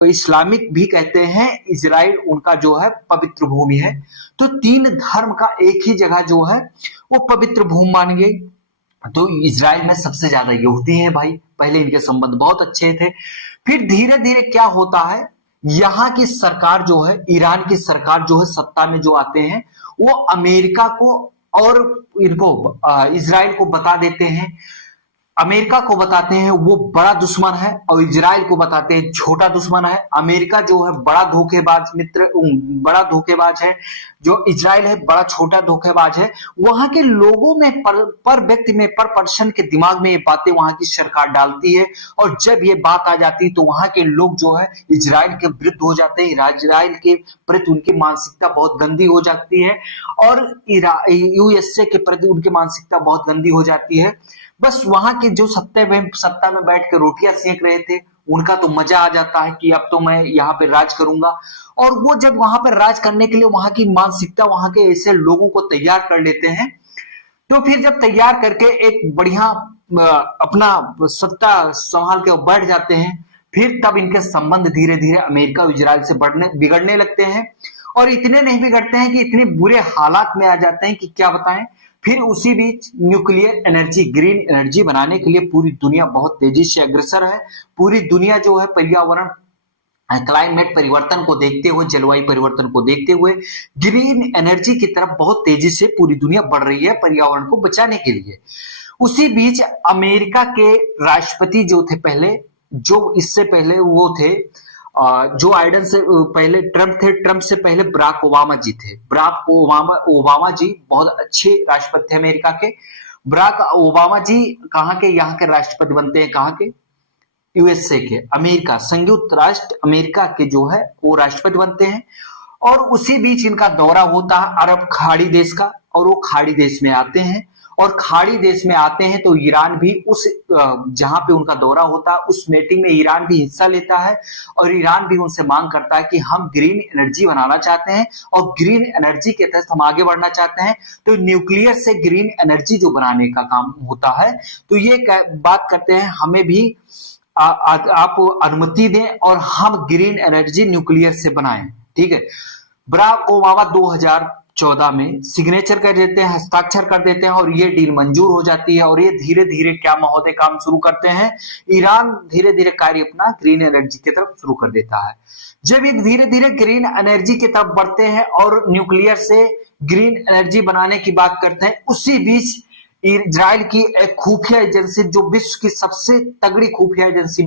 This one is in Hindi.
इस्लामिक भी कहते हैं, इजराइल उनका जो है पवित्र भूमि है। तो तीन धर्म का एक ही जगह जो है वो पवित्र भूमि मान गई। तो इजराइल में सबसे ज्यादा यहूदी हैं भाई, पहले इनके संबंध बहुत अच्छे थे। फिर धीरे धीरे क्या होता है, यहाँ की सरकार जो है, ईरान की सरकार जो है सत्ता में जो आते हैं, वो अमेरिका को और इनको इजराइल को बता देते हैं, अमेरिका को बताते हैं वो बड़ा दुश्मन है और इजराइल को बताते हैं छोटा दुश्मन है। अमेरिका जो है बड़ा धोखेबाज मित्र, बड़ा धोखेबाज है, जो इजराइल है बड़ा छोटा धोखेबाज है। वहां के लोगों में पर व्यक्ति में, पर पर्सन के दिमाग में ये बातें वहां की सरकार डालती है, और जब ये बात आ जाती है तो वहां के लोग जो है इजराइल के विरुद्ध हो जाते हैं, इजराइल के प्रति उनकी मानसिकता बहुत गंदी हो जाती है, और यूएसए के प्रति उनकी मानसिकता बहुत गंदी हो जाती है। बस वहां के जो सत्ता में बैठ के रोटियां सेक रहे थे, उनका तो मजा आ जाता है कि अब तो मैं यहाँ पे राज करूंगा। और वो जब वहां पर राज करने के लिए वहां की मानसिकता वहां के ऐसे लोगों को तैयार कर लेते हैं, तो फिर जब तैयार करके एक बढ़िया अपना सत्ता संभाल के बैठ जाते हैं, फिर तब इनके संबंध धीरे धीरे अमेरिका और इजराइल से बिगड़ने लगते हैं। और इतने नहीं बिगड़ते हैं कि इतने बुरे हालात में आ जाते हैं कि क्या बताएं। फिर उसी बीच न्यूक्लियर एनर्जी, ग्रीन एनर्जी बनाने के लिए पूरी दुनिया बहुत तेजी से अग्रसर है। पूरी दुनिया जो है पर्यावरण, क्लाइमेट परिवर्तन को देखते हुए, जलवायु परिवर्तन को देखते हुए ग्रीन एनर्जी की तरफ बहुत तेजी से पूरी दुनिया बढ़ रही है पर्यावरण को बचाने के लिए। उसी बीच अमेरिका के राष्ट्रपति जो थे पहले, जो इससे पहले वो थे जो आइडन से पहले ट्रंप थे, ट्रंप से पहले बराक ओबामा जी थे। बराक ओबामा जी बहुत अच्छे राष्ट्रपति थे अमेरिका के। बराक ओबामा जी कहाँ के, यहाँ के राष्ट्रपति बनते हैं, कहाँ के, यूएसए के, अमेरिका, संयुक्त राष्ट्र अमेरिका के जो है वो राष्ट्रपति बनते हैं। और उसी बीच इनका दौरा होता है अरब खाड़ी देश का, और वो खाड़ी देश में आते हैं। और खाड़ी देश में आते हैं तो ईरान भी उस जहां पे उनका दौरा होता है उस मीटिंग में ईरान भी हिस्सा लेता है, और ईरान भी उनसे मांग करता है कि हम ग्रीन एनर्जी बनाना चाहते हैं और ग्रीन एनर्जी के तहत हम आगे बढ़ना चाहते हैं। तो न्यूक्लियर से ग्रीन एनर्जी जो बनाने का काम होता है, तो ये बात करते हैं हमें भी आप अनुमति दें और हम ग्रीन एनर्जी न्यूक्लियर से बनाएं, ठीक है। बराक ओबामा 2014 में सिग्नेचर कर देते हैं, हस्ताक्षर कर देते हैं, और ये डील मंजूर हो जाती है। और ये धीरे धीरे क्या महोदय काम शुरू करते हैं, ईरान धीरे धीरे कार्य अपना ग्रीन एनर्जी की तरफ शुरू कर देता है। जब ये धीरे धीरे ग्रीन एनर्जी की तरफ बढ़ते हैं और न्यूक्लियर से ग्रीन एनर्जी बनाने की बात करते हैं, उसी बीच इजराइल की एक खुफिया एजेंसी, जो विश्व की सबसे तगड़ी खुफिया एजेंसी